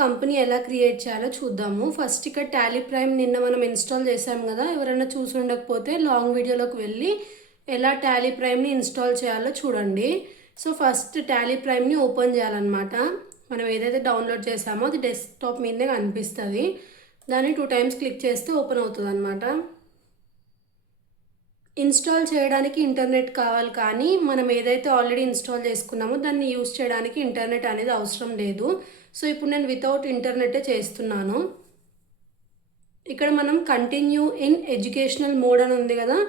Company ఎలా create చేయాలో చూద్దాము. ఫస్ట్ ఇక్కడ టాలీ ప్రైమ్ నిన్న మనం ఇన్స్టాల్ చేసాం కదా. ఎవరైనా చూసి ఉండకపోతే లాంగ్ వీడియోలోకి వెళ్ళి ఎలా టాలీ ప్రైమ్ని ఇన్స్టాల్ చేయాలో చూడండి. సో ఫస్ట్ టాలీ ప్రైమ్ని ఓపెన్ చేయాలన్నమాట. మనం ఏదైతే డౌన్లోడ్ చేసామో అది డెస్క్టాప్ మీదే కనిపిస్తుంది. దాన్ని 2 times క్లిక్ చేస్తే ఓపెన్ అవుతుంది అనమాట. ఇన్స్టాల్ చేయడానికి ఇంటర్నెట్ కావాలి, కానీ మనం ఏదైతే ఆల్రెడీ ఇన్స్టాల్ చేసుకున్నామో దాన్ని యూస్ చేయడానికి ఇంటర్నెట్ అనేది అవసరం లేదు. సో ఇప్పుడు నేను వితౌట్ ఇంటర్నెటే చేస్తున్నాను. ఇక్కడ మనం కంటిన్యూ ఇన్ ఎడ్యుకేషనల్ మోడ్ అని ఉంది కదా,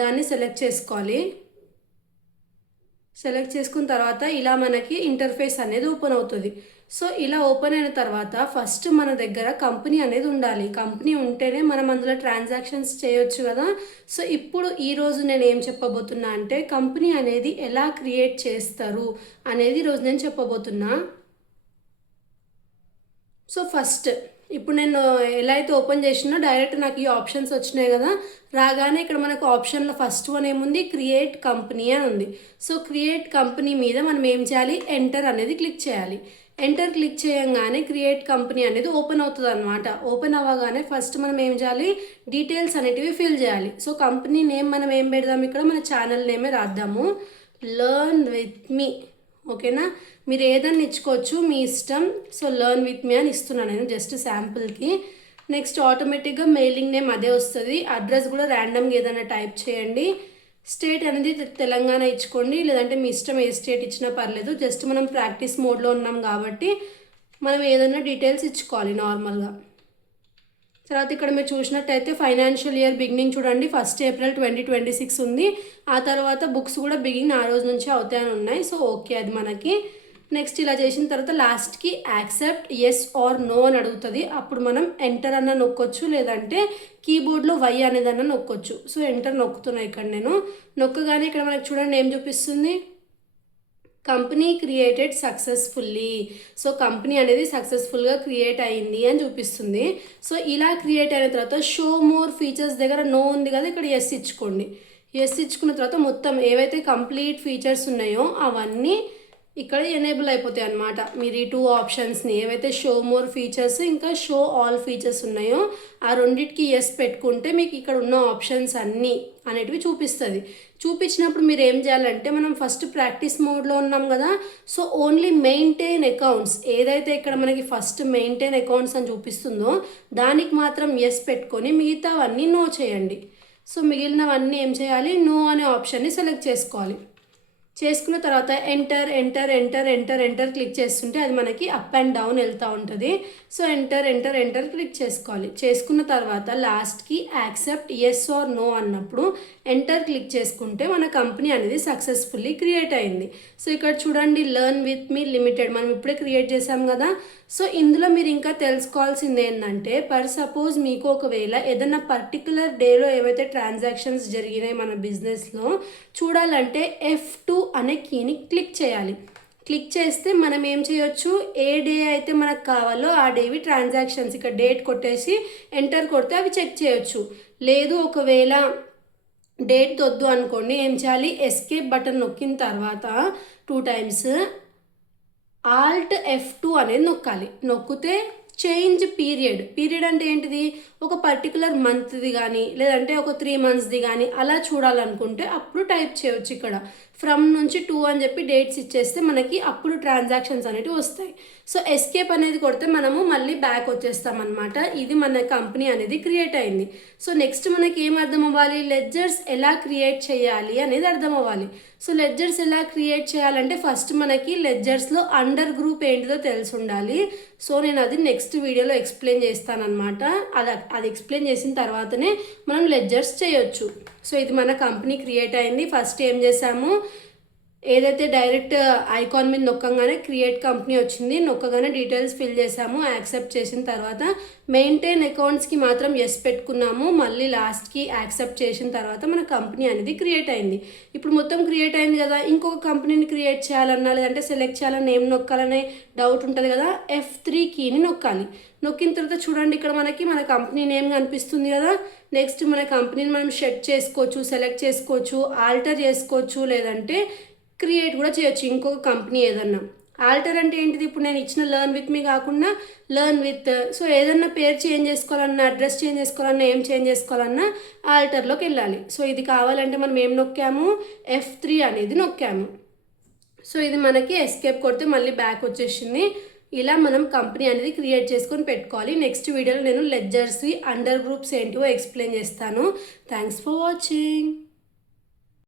దాన్ని సెలెక్ట్ చేసుకోవాలి. సెలెక్ట్ చేసుకున్న తర్వాత ఇలా మనకి ఇంటర్ఫేస్ అనేది ఓపెన్ అవుతుంది. సో ఇలా ఓపెన్ అయిన తర్వాత ఫస్ట్ మన దగ్గర కంపెనీ అనేది ఉండాలి. కంపెనీ ఉంటేనే మనం అందులో ట్రాన్సాక్షన్స్ చేయొచ్చు కదా. సో ఇప్పుడు ఈరోజు నేను ఏం చెప్పబోతున్నా అంటే కంపెనీ అనేది ఎలా క్రియేట్ చేస్తారు అనేది ఈరోజు నేను చెప్పబోతున్నా. సో ఫస్ట్ ఇప్పుడు నేను ఎలా అయితే ఓపెన్ చేసినా డైరెక్ట్ నాకు ఈ ఆప్షన్స్ వచ్చినాయి కదా. రాగానే ఇక్కడ మనకు ఆప్షన్లో ఫస్ట్ వన్ ఏముంది, క్రియేట్ కంపెనీ అని ఉంది. సో క్రియేట్ కంపెనీ మీద మనం ఏం చేయాలి, ఎంటర్ అనేది క్లిక్ చేయాలి. ఎంటర్ క్లిక్ చేయగానే క్రియేట్ కంపెనీ అనేది ఓపెన్ అవుతుంది అనమాట. ఓపెన్ అవ్వగానే ఫస్ట్ మనం ఏం చేయాలి, డీటెయిల్స్ అనేటివి ఫిల్ చేయాలి. సో కంపెనీ నేమ్ మనం ఏం పెడదాం, ఇక్కడ మన ఛానల్ నేమే రాద్దాము, లెర్న్ విత్ మీ. ఓకేనా, మీరు ఏదైనా ఇచ్చుకోవచ్చు, మీ ఇష్టం. సో లెర్న్ విత్ మీ అని ఇస్తున్నాను నేను జస్ట్ శాంపుల్కి. నెక్స్ట్ ఆటోమేటిక్గా మెయిలింగ్ నేమ్ అదే వస్తుంది. అడ్రస్ కూడా ర్యాండమ్గా ఏదైనా టైప్ చేయండి. స్టేట్ అనేది తెలంగాణ ఇచ్చుకోండి, లేదంటే మీ ఇష్టం ఏ స్టేట్ ఇచ్చినా పర్లేదు. జస్ట్ మనం ప్రాక్టీస్ మోడ్లో ఉన్నాం కాబట్టి మనం ఏదైనా డీటెయిల్స్ ఇచ్చుకోవాలి నార్మల్గా. తర్వాత ఇక్కడ మీరు చూసినట్టయితే ఫైనాన్షియల్ ఇయర్ బిగినింగ్ చూడండి, 1st April 2026 ఉంది. ఆ తర్వాత బుక్స్ కూడా బిగిన్ ఆ రోజు నుంచి అవుతాయని ఉన్నాయి. సో ఓకే, అది మనకి. నెక్స్ట్ ఇలా చేసిన తర్వాత లాస్ట్కి యాక్సెప్ట్ ఎస్ ఆర్ నో అని అడుగుతుంది. అప్పుడు మనం ఎంటర్ అన్న నొక్కొచ్చు, లేదంటే కీబోర్డ్లో వై అనేదన్నా నొక్కొచ్చు. సో ఎంటర్ నొక్కుతున్నాయి ఇక్కడ నేను. నొక్కగానే ఇక్కడ మనకు చూడండి ఏం చూపిస్తుంది, company created successfully. So company అనేది సక్సెస్ఫుల్గా క్రియేట్ అయింది అని చూపిస్తుంది. సో ఇలా క్రియేట్ అయిన తర్వాత షో మోర్ ఫీచర్స్ దగ్గర నో ఉంది కదా, ఇక్కడ ఎస్ ఇచ్చుకోండి. ఎస్ ఇచ్చుకున్న తర్వాత మొత్తం ఏవైతే కంప్లీట్ ఫీచర్స్ ఉన్నాయో అవన్నీ ఇక్కడ ఎనేబుల్ అయిపోతాయి అన్నమాట. మీరు ఈ 2 ఆప్షన్స్ని ఏవైతే షో మోర్ ఫీచర్స్ ఇంకా షో ఆల్ ఫీచర్స్ ఉన్నాయో ఆ రెండింటికి ఎస్ పెట్టుకుంటే మీకు ఇక్కడ ఉన్న ఆప్షన్స్ అన్నీ అనేటివి చూపిస్తుంది. చూపించినప్పుడు మీరు ఏం చేయాలంటే, మనం ఫస్ట్ ప్రాక్టీస్ మోడ్లో ఉన్నాం కదా. సో ఓన్లీ మెయింటైన్ అకౌంట్స్, ఏదైతే ఇక్కడ మనకి ఫస్ట్ మెయింటైన్ అకౌంట్స్ అని చూపిస్తుందో దానికి మాత్రం ఎస్ పెట్టుకొని మిగతావన్నీ నో చేయండి. సో మిగిలినవన్నీ ఏం చేయాలి, నో అనే ఆప్షన్ని సెలెక్ట్ చేసుకోవాలి. చేసుకున్న తర్వాత enter enter enter enter enter click చేస్తుంటే అది మనకి అప్ అండ్ డౌన్ వెళ్తూ ఉంటుంది. So enter enter enter click చేసుకోవాలి. చేసుకున్న తర్వాత లాస్ట్కి యాక్సెప్ట్ ఎస్ ఆర్ నో అన్నప్పుడు ఎంటర్ క్లిక్ చేసుకుంటే మన కంపెనీ అనేది సక్సెస్ఫుల్లీ క్రియేట్ అయింది. సో ఇక్కడ చూడండి, లెర్న్ విత్ మీ లిమిటెడ్ మనం ఇప్పుడే క్రియేట్ చేసాం కదా. సో ఇందులో మీరు ఇంకా తెలుసుకోవాల్సింది ఏంటంటే, సపోజ్ మీకు ఒకవేళ ఏదైనా పర్టికులర్ డేలో ఏవైతే ట్రాన్సాక్షన్స్ జరిగినాయి మన బిజినెస్లో చూడాలంటే F2 అనే కీని క్లిక్ చేయాలి. క్లిక్ చేస్తే మనం ఏం చేయొచ్చు, ఏ డే అయితే మనకు కావాలో ఆ డేవి ట్రాన్సాక్షన్స్ ఇక్కడ డేట్ కొట్టేసి ఎంటర్ కొడితే అవి చెక్ చేయొచ్చు. లేదు ఒకవేళ డేట్ వద్దు అనుకోండి, ఏం చేయాలి, ఎస్కేప్ బటన్ నొక్కిన తర్వాత 2 times Alt F2 అనేది నొక్కాలి. నొక్కితే చేంజ్ పీరియడ్ అంటే ఏంటిది, ఒక పర్టికులర్ మంత్ది కానీ లేదంటే ఒక 3 monthsది కానీ అలా చూడాలనుకుంటే అప్పుడు టైప్ చేయొచ్చు. ఇక్కడ ఫ్రమ్ నుంచి 2 అని చెప్పి డేట్స్ ఇచ్చేస్తే మనకి అప్పుడు ట్రాన్సాక్షన్స్ అనేవి వస్తాయి. సో ఎస్కేప్ అనేది కొడితే మనము మళ్ళీ బ్యాక్ వచ్చేస్తాం అనమాట. ఇది మన కంపెనీ అనేది క్రియేట్ అయింది. సో నెక్స్ట్ మనకి ఏం అర్థం అవ్వాలి, లెడ్జర్స్ ఎలా క్రియేట్ చేయాలి అనేది అర్థం అవ్వాలి. సో లెడ్జర్స్ ఎలా క్రియేట్ చేయాలంటే ఫస్ట్ మనకి లెడ్జర్స్లో అండర్ గ్రూప్ ఏంటిదో తెలిసి ఉండాలి. సో నేను అది నెక్స్ట్ వీడియోలో ఎక్స్ప్లెయిన్ చేస్తానన్నమాట. అది ఎక్స్ప్లెయిన్ చేసిన తర్వాతనే మనం లెడ్జర్స్ చేయొచ్చు. సో ఇది మన కంపెనీ క్రియేట్ అయింది. ఫస్ట్ ఏం చేసాము, ఏదైతే డైరెక్ట్ ఐకాన్ మీద నొక్కగానే క్రియేట్ కంపెనీ వచ్చింది. నొక్కగానే డీటెయిల్స్ ఫిల్ చేసాము. యాక్సెప్ట్ చేసిన తర్వాత మెయింటైన్ అకౌంట్స్కి మాత్రం ఎస్ పెట్టుకున్నాము. మళ్ళీ లాస్ట్కి యాక్సెప్ట్ చేసిన తర్వాత మన కంపెనీ అనేది క్రియేట్ అయింది. ఇప్పుడు మొత్తం క్రియేట్ అయింది కదా, ఇంకొక కంపెనీని క్రియేట్ చేయాలన్నా లేదంటే సెలెక్ట్ చేయాలన్నా ఏం నొక్కాలనే డౌట్ ఉంటుంది కదా, F3 కీని నొక్కాలి. నొక్కిన తర్వాత చూడండి ఇక్కడ మన కంపెనీ నేమ్ కనిపిస్తుంది కదా. నెక్స్ట్ మన కంపెనీని మనం సెట్ చేసుకోవచ్చు, సెలెక్ట్ చేసుకోవచ్చు, ఆల్టర్ చేసుకోవచ్చు, లేదంటే క్రియేట్ కూడా చేయొచ్చు ఇంకొక కంపెనీ ఏదన్నా. ఆల్టర్ అంటే ఏంటిది, ఇప్పుడు నేను ఇచ్చిన లర్న్ విత్ మీ కాకుండా లర్న్ విత్. సో ఏదన్నా పేరు చేంజ్ చేసుకోవాలన్నా, అడ్రస్ చేంజ్ చేసుకోవాలన్నా, ఏం చేంజ్ చేసుకోవాలన్నా ఆల్టర్లోకి వెళ్ళాలి. సో ఇది కావాలంటే మనం ఏం నొక్కాము, F3 అనేది నొక్కాము. సో ఇది మనకి ఎస్కేప్ కొడితే మళ్ళీ బ్యాక్ వచ్చేసింది. ఇలా మనం కంపెనీ అనేది క్రియేట్ చేసుకొని పెట్టుకోవాలి. నెక్స్ట్ వీడియోలో నేను లెడ్జర్స్వి అండర్ గ్రూప్స్ ఏంటివో ఎక్స్ప్లెయిన్ చేస్తాను. Thanks for watching.